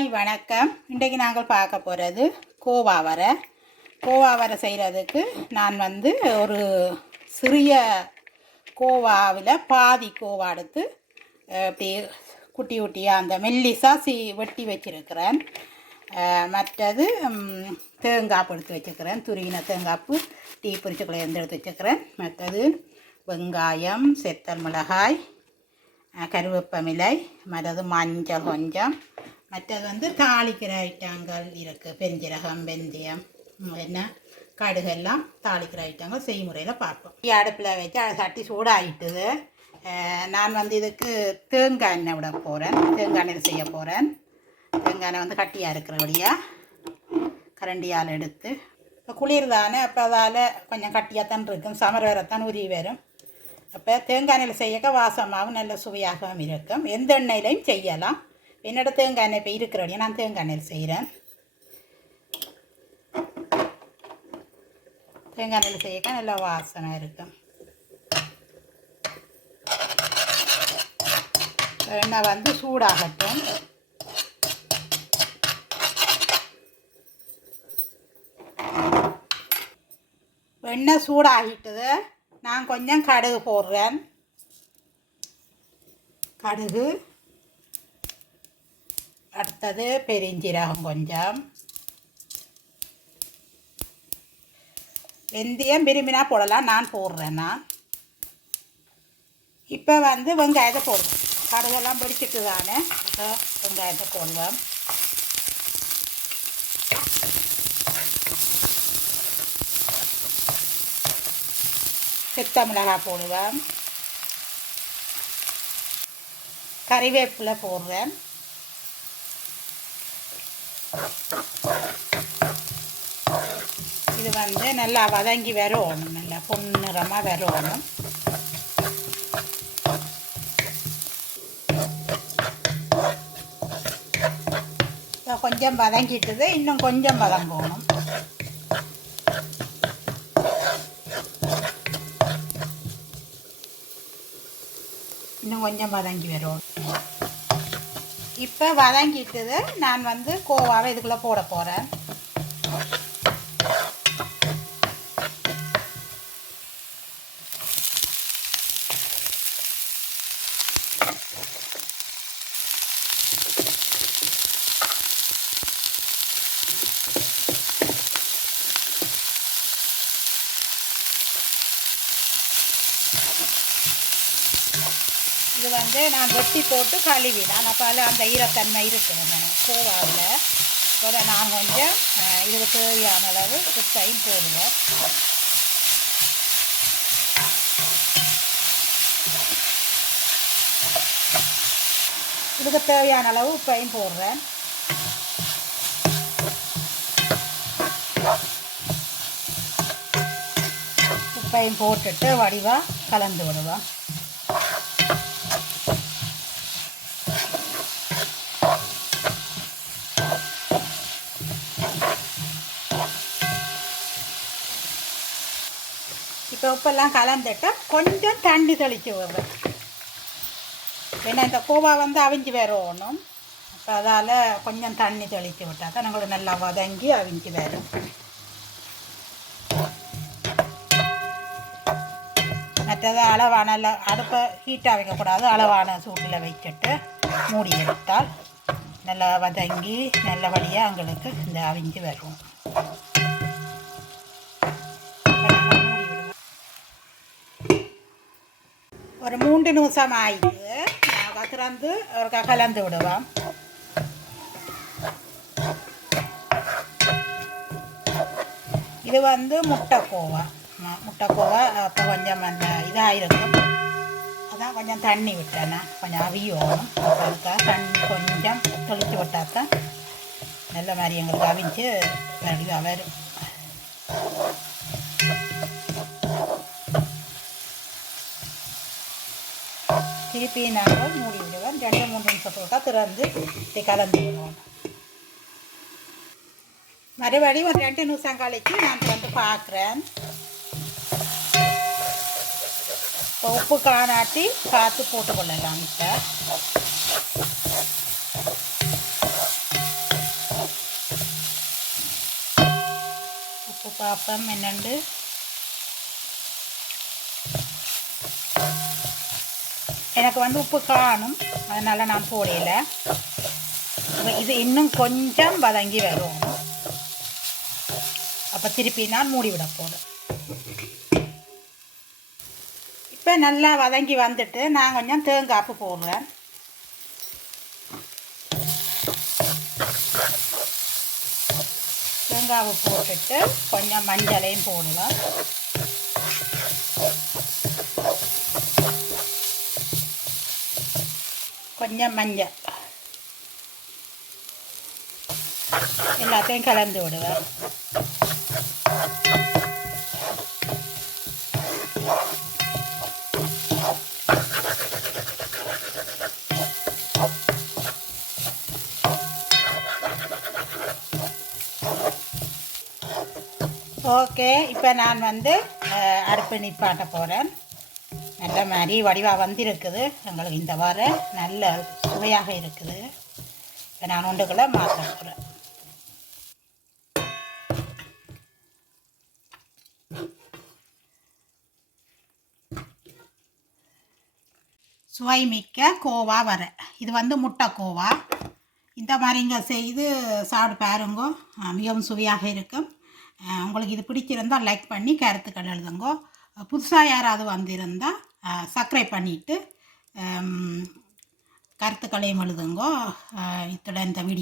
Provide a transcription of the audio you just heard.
Hi வணக்கம். இன்றைக்கு நாங்கள் பார்க்க போகிறது கோவா வரை. கோவா வரை செய்கிறதுக்கு நான் வந்து ஒரு சிறிய கோவாவில் பாதி கோவா எடுத்து இப்படி குட்டி குட்டியாக அந்த மெல்லிசா சி வெட்டி வச்சுருக்கிறேன். மற்றது தேங்காப்பு எடுத்து வச்சுக்கிறேன் துருவின தேங்காப்பு டீ பிரிச்சுக்குள்ள இருந்து எடுத்து வச்சுக்கிறேன் மற்றது வெங்காயம் செத்தல் மிளகாய் கருவேப்பமிலை மற்றது மஞ்சள் கொஞ்சம் மற்றது வந்து தாளிக்கிற ஐட்டங்கள் இருக்குது பெருஞ்சீரகம் வெந்தயம் என்ன? கடுகெல்லாம் தாளிக்கிற ஐட்டங்கள் செய்முறையில் பார்ப்போம். அடுப்பில் வச்சு அதை சட்டி சூடாகிட்டுது நான் வந்து இதுக்கு தேங்காய் எண்ணெய் விட போகிறேன் தேங்காய் எண்ணெய் செய்ய போகிறேன் தேங்காய் எண்ணெய் வந்து கட்டியாக இருக்கிறபடியாக கரண்டியால் எடுத்து. இப்போ குளிர் தானே அப்போ அதால் கொஞ்சம் கட்டியாக தான் இருக்கும். சமர் வேறத்தான் உருவி வரும். அப்போ தேங்காய் எண்ணெயில் செய்யக்க வாசமாகவும் நல்ல சுவையாகவும் இருக்கும். எந்த எண்ணெயிலையும் செய்யலாம். என்னோட தேங்காய் எண்ணெய் இப்போ இருக்கிறபடியே நான் தேங்காய் எண்ணெயில் செய்கிறேன் தேங்காய் எண்ணெயில் செய்யக்க நல்ல வாசனை இருக்கும் எண்ணெய் வந்து சூடாகட்டும். எண்ணெய் சூடாகிட்டது. நான் கொஞ்சம் கடுகு போடுறேன். கடுகு. அடுத்தது பெருஞ்சீரகம் கொஞ்சம் வெந்தயம் விரும்பினா போடலாம் நான் போடுறேன் நான் இப்போ வந்து வெங்காயத்தை போடுவோம் கடுகெல்லாம் பிடிச்சிட்டு தானே அப்போ வெங்காயத்தை போடுவோம் சித்த மிளகாய் போடுவேன் கறிவேப்பிலை போடுறேன் இது வந்து நல்லா வதங்கி வரணும். நல்லா பொன்னிறமாக வரணும். இப்போ கொஞ்சம் வதங்கிட்டது. இன்னும் கொஞ்சம் வதங்கணும். இன்னும் கொஞ்சம் வதங்கி வரும் இப்போ வதங்கிட்டது நான் வந்து கோவாவை இதுக்குள்ளே போட போகிறேன். வந்து நான் வெட்டி போட்டு கழுவினேன். அப்போ அதில் அந்த ஈரத்தன்மை இருக்குது அந்த கோவாவில் கூட நான் கொஞ்சம் அஹ், இதுக்கு தேவையான அளவு சுத்தையும் போடுவேன். இதுக்கு தேவையான அளவு உப்பையும் போடுறேன். உப்பையும் போட்டுட்டு வடிவாக கலந்து விடுவேன் இப்போ உப்பெல்லாம் கலந்துட்டு கொஞ்சம் தண்ணி தெளித்து விடுறேன் ஏன்னா இந்த கோவா வந்து அவிஞ்சு வரணும் அப்போ அதால் கொஞ்சம் தண்ணி தெளித்து விட்டால் தான் எங்களுக்கு நல்லா வதங்கி அவிஞ்சு வரும். மற்றது அளவான அடுப்பை ஹீட்டாக வைக்கக்கூடாது. அளவான சூட்டில் வச்சுட்டு மூடி எடுத்தால் நல்லா வதங்கி நல்லபடியாக எங்களுக்கு இந்த அவிஞ்சு வரும். ஒரு மூன்று நிமிஷம் ஆயிடுது நாங்கள் திறந்து ஒரு கலந்து விடுவோம் இது வந்து முட்டைக்கோவா முட்டைக்கோவா அப்போ கொஞ்சம் அந்த இதாக இருக்கும் அதான் கொஞ்சம் தண்ணி விட்டேன்னா கொஞ்சம் அவியும் அப்போ அதுக்காக தண்ணி கொஞ்சம் தெளித்து விட்டாத்தான் நல்ல மாதிரி எங்களுக்கு அவிஞ்சு வடிவாக வரும் திருப்பி நாங்கள் மூடி விடுவோம். ரெண்டு மூணு நிமிஷம் போட்டால் திறந்து இப்படி கலந்து விடுவோம் மறுபடியும் ஒரு ரெண்டு நிமிஷம் கழித்து நான் வந்து பார்க்குறேன் இப்போ உப்பு காணாட்டி பார்த்து போட்டுக்கொள்ளலாம் இப்போ. உப்பு பார்ப்போம் என்னென்று எனக்கு வந்து உப்பு காணும். அதனால் நான் போடலை. இது இன்னும் கொஞ்சம் வதங்கி வரும். அப்போ திருப்பி நான் மூடி விட போகிறேன் இப்போ நல்லா வதங்கி வந்துட்டு நான் கொஞ்சம் தேங்காப்பு போடுறேன். தேங்காவை போட்டுட்டு கொஞ்சம் மஞ்சளையும் போடுவேன். கொஞ்சம் மஞ்சள். எல்லாத்தையும் கலந்து விடுவேன். ஓகே இப்போ நான் வந்து அடுப்பு நிப்பாட்ட போகிறேன் நல்ல மாதிரி வடிவாக வந்திருக்குது. எங்களுக்கு இந்த வார நல்ல சுவையாக இருக்குது. இப்போ நான் ஒன்றுகளை மாற்ற போகிறேன் சுவை மிக்க கோவா வர. இது வந்து முட்டை கோவா. இந்த மாதிரி இங்கே செய்து சாப்பிட்டு பாருங்கோ. மிகவும் சுவையாக இருக்கும். உங்களுக்கு இது பிடிச்சிருந்தால் லைக் பண்ணி கருத்துக்கள் எழுதுங்கோ. புதுசாக யாராவது வந்திருந்தால் சப்ஸ்கிரைப் பண்ணிவிட்டு கருத்துக்களையும் எழுதுங்கோ. அஹ் இத்துடன் இந்த வீடியோ